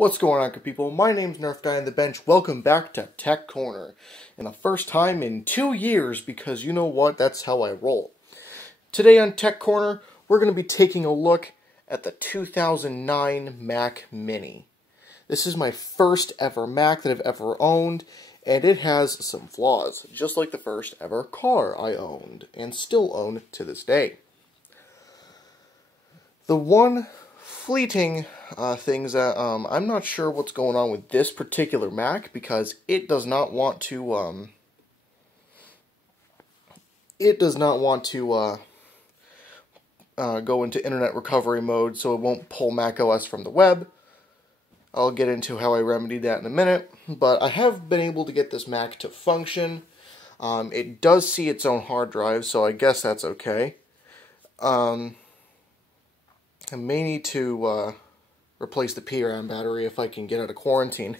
What's going on, good people? My name's Nerf Guy on the Bench. Welcome back to Tech Corner. And the first time in 2 years, because you know what? That's how I roll. Today on Tech Corner, we're going to be taking a look at the 2009 Mac Mini. This is my first ever Mac that I've ever owned, and it has some flaws, just like the first ever car I owned, and still own to this day. The one fleeting things that I'm not sure what's going on with this particular Mac, because it does not want to go into internet recovery mode, so it won't pull macOS from the web. I'll get into how I remedied that in a minute, but I have been able to get this Mac to function. It does see its own hard drive, so I guess that's okay. I may need to replace the PRAM battery if I can get out of quarantine.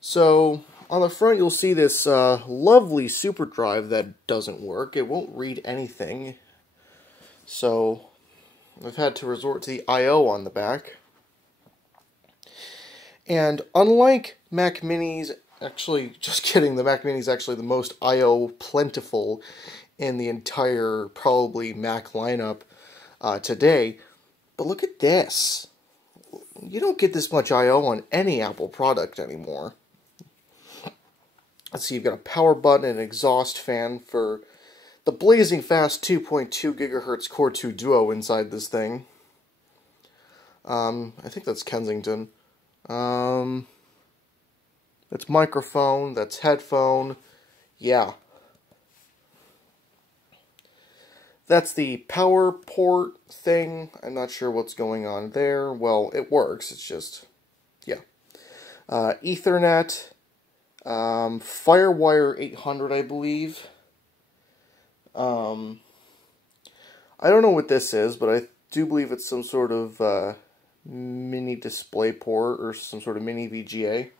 So, on the front you'll see this lovely super drive that doesn't work. It won't read anything. So, I've had to resort to the I/O on the back. And unlike Mac Minis, actually, just kidding, the Mac Mini is actually the most I/O plentiful in the entire, probably, Mac lineup today. But look at this. You don't get this much I/O on any Apple product anymore. Let's see, you've got a power button and an exhaust fan for the blazing fast 2.2 GHz Core 2 Duo inside this thing. I think that's Kensington. That's microphone, that's headphone, yeah. That's the power port thing. I'm not sure what's going on there. Well, it works, it's just, yeah. Ethernet, Firewire 800, I believe. I don't know what this is, but I do believe it's some sort of mini display port or some sort of mini VGA.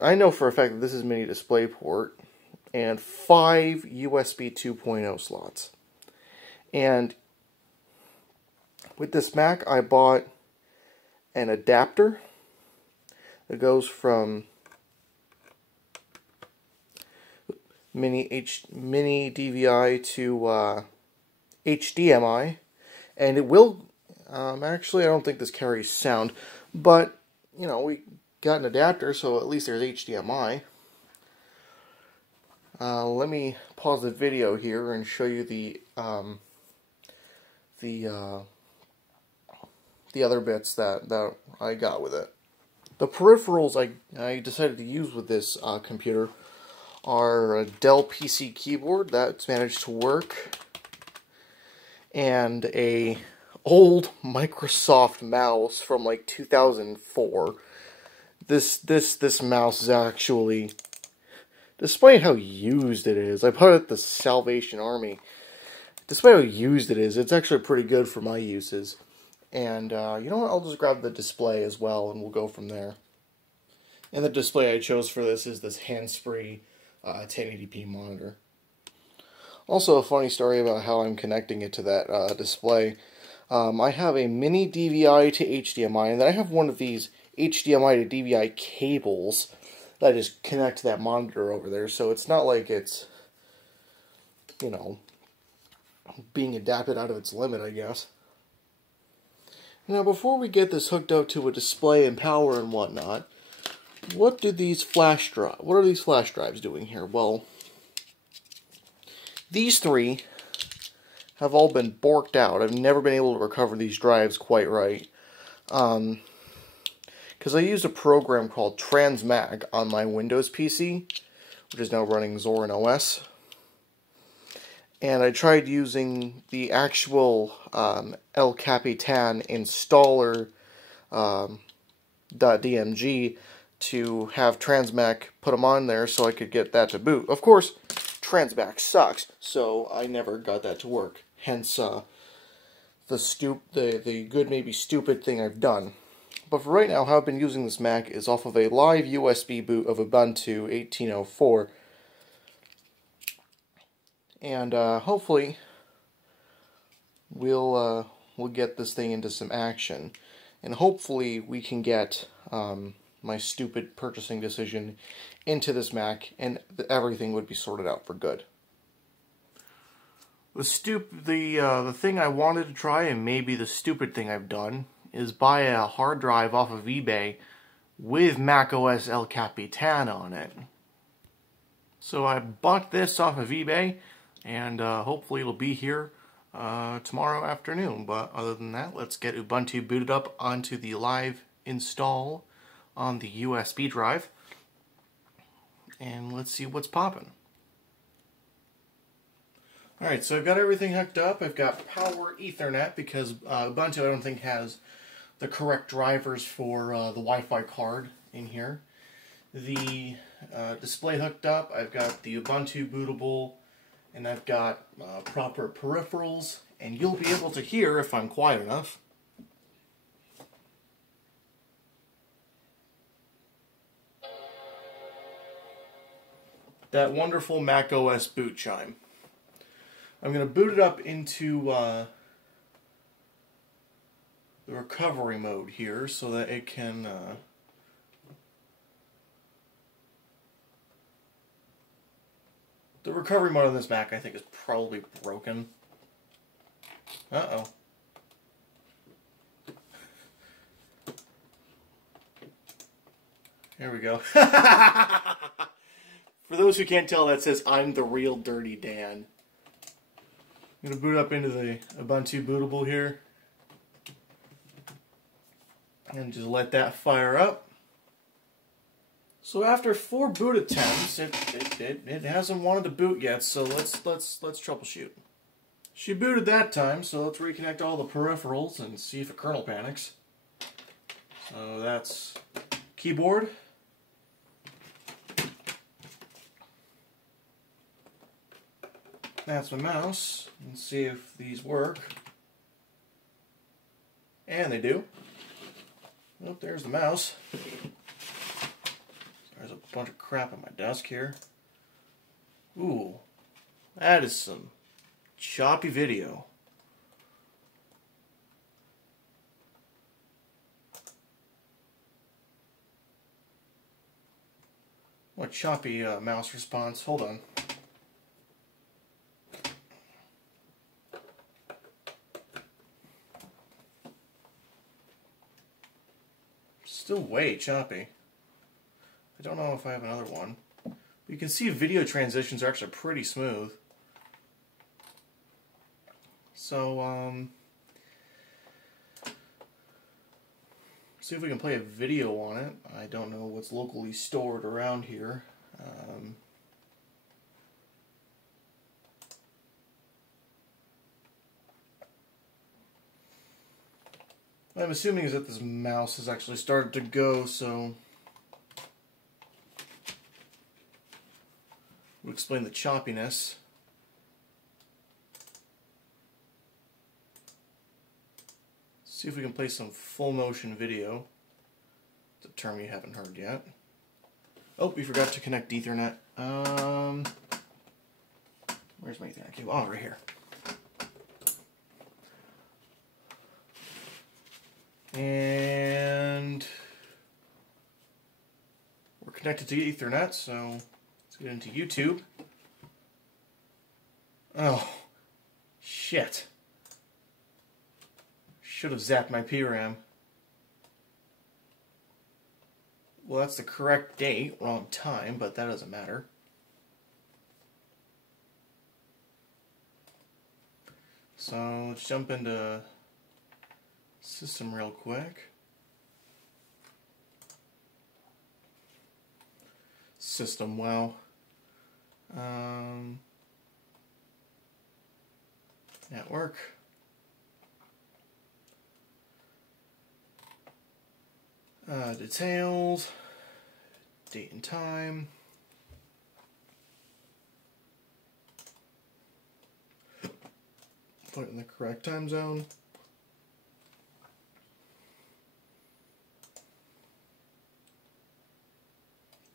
I know for a fact that this is mini display port, and 5 USB 2.0 slots. And with this Mac, I bought an adapter that goes from mini DVI to HDMI, and it will, actually I don't think this carries sound, but, you know, we got an adapter, so at least there's HDMI. Let me pause the video here and show you the other bits that I got with it. The peripherals I decided to use with this computer are a Dell PC keyboard that's managed to work, and a old Microsoft mouse from like 2004. This mouse is actually, despite how used it is, I put it at the Salvation Army. Despite how used it is, it's actually pretty good for my uses. And, you know what, I'll just grab the display as well, and we'll go from there. And the display I chose for this is this hands-free 1080p monitor. Also, a funny story about how I'm connecting it to that display. I have a mini DVI to HDMI, and then I have one of these HDMI to DVI cables that I just connect to that monitor over there, so it's not like it's, you know, being adapted out of its limit, I guess. Now, before we get this hooked up to a display and power and whatnot, what are these flash drives doing here? Well, these three have all been borked out. I've never been able to recover these drives quite right. Because I used a program called Transmag on my Windows PC, which is now running Zorin OS. And I tried using the actual El Capitan installer .dmg to have Transmag put them on there so I could get that to boot. Of course, Transmag sucks, so I never got that to work. Hence, the good, maybe stupid thing I've done. But for right now, how I've been using this Mac is off of a live USB boot of Ubuntu 18.04. And hopefully we'll we'll get this thing into some action. And hopefully we can get my stupid purchasing decision into this Mac, and everything would be sorted out for good. The thing I wanted to try, and maybe the stupid thing I've done, is buy a hard drive off of eBay with macOS El Capitan on it. So I bought this off of eBay, and hopefully it'll be here tomorrow afternoon. But other than that, let's get Ubuntu booted up onto the live install on the USB drive, and let's see what's popping. Alright, so I've got everything hooked up. I've got power Ethernet because Ubuntu I don't think has the correct drivers for the Wi-Fi card in here. The display hooked up. I've got the Ubuntu bootable, and I've got proper peripherals, and you'll be able to hear if I'm quiet enough. That wonderful macOS boot chime. I'm going to boot it up into the recovery mode here so that it can the recovery mode on this Mac I think is probably broken. Uh-oh. Here we go. For those who can't tell, that says I'm the real Dirty Dan. I'm going to boot up into the Ubuntu bootable here. And just let that fire up. So after 4 boot attempts, it hasn't wanted to boot yet, so let's troubleshoot. She booted that time, so let's reconnect all the peripherals and see if a kernel panics. So that's keyboard. That's my mouse. Let's see if these work. And they do. Oh, there's the mouse. There's a bunch of crap on my desk here. Ooh, that is some choppy video. What choppy mouse response. Hold on. Still way choppy. I don't know if I have another one. But you can see video transitions are actually pretty smooth. So, see if we can play a video on it. I don't know what's locally stored around here. What I'm assuming is that this mouse has actually started to go, so we'll explain the choppiness. See if we can play some full motion video. It's a term you haven't heard yet. Oh, we forgot to connect Ethernet. Where's my Ethernet cable? Oh, right here. And we're connected to Ethernet, so let's get into YouTube. Oh, shit. Should have zapped my PRAM. Well, that's the correct date, wrong time, but that doesn't matter. So let's jump into System real quick. System, wow. Network. Details. Date and time. Put it in the correct time zone.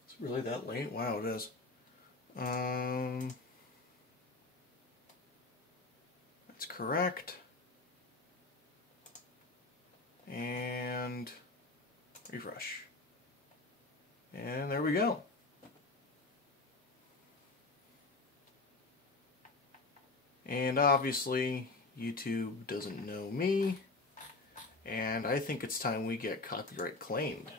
It's really that late? Wow, it is. That's correct. Refresh. And there we go. And obviously, YouTube doesn't know me. And I think it's time we get copyright claimed.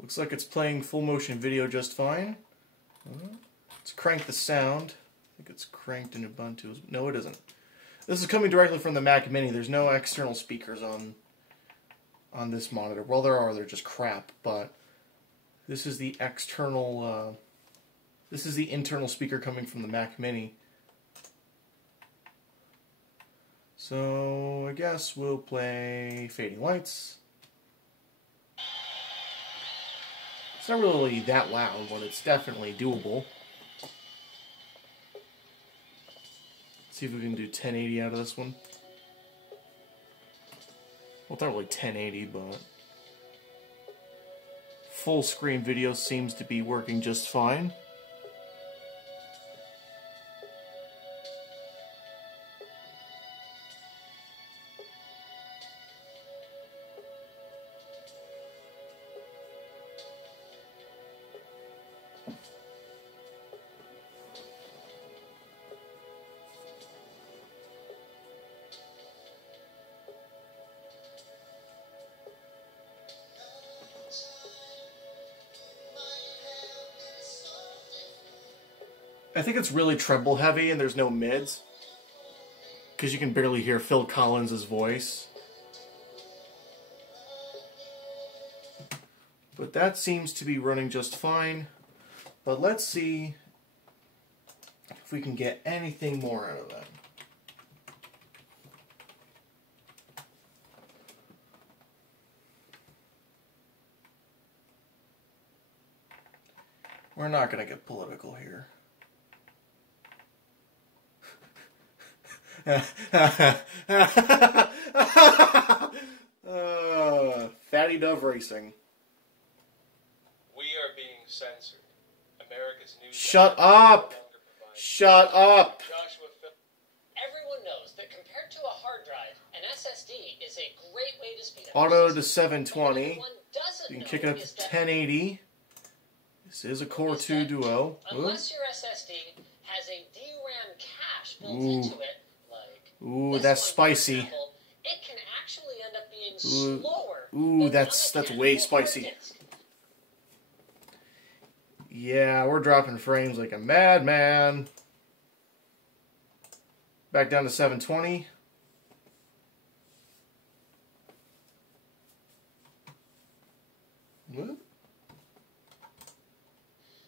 Looks like it's playing full motion video just fine. Let's crank the sound. I think it's cranked in Ubuntu. No, it isn't. This is coming directly from the Mac Mini. There's no external speakers on this monitor. Well, there are. They're just crap. But this is the external. This is the internal speaker coming from the Mac Mini. So I guess we'll play Fading Lights. It's not really that loud, but it's definitely doable. Let's see if we can do 1080 out of this one. Well, it's not really 1080, but full screen video seems to be working just fine. I think it's really treble heavy and there's no mids, because you can barely hear Phil Collins' voice. But that seems to be running just fine. But let's see if we can get anything more out of that. We're not going to get political here. Fatty Dove Racing. We are being censored. America's news. Shut up! Shut up! Everyone knows that compared to a hard drive, an SSD is a great way to speed up. Auto to 720. You can kick it up to 1080. This is a Core 2 Duo. Unless your SSD has a DRAM cache built into it. Ooh, that's spicy. Example, it can actually end up being slower. Ooh, that's way spicy. Yeah, we're dropping frames like a madman. Back down to 720. Whoop.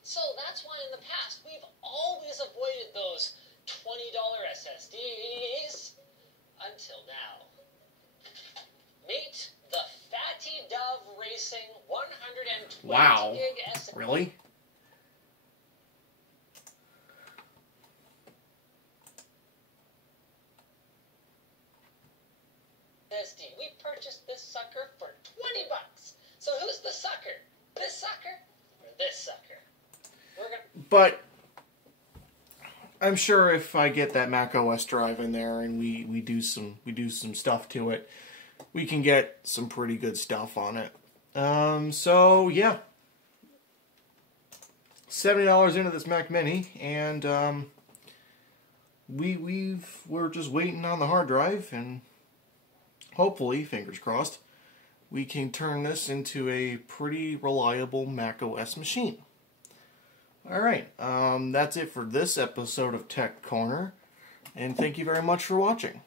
So that's why in the past we've always avoided those $20 SSDs until now. Meet the Fatty Dove Racing 120 gig SSD. Really? We purchased this sucker for $20. So who's the sucker? This sucker or this sucker? But I'm sure if I get that Mac OS drive in there and we do some stuff to it, we can get some pretty good stuff on it. So yeah, $70 into this Mac Mini, and we're just waiting on the hard drive, and hopefully, fingers crossed, we can turn this into a pretty reliable Mac OS machine. Alright, that's it for this episode of Tech Corner, and thank you very much for watching.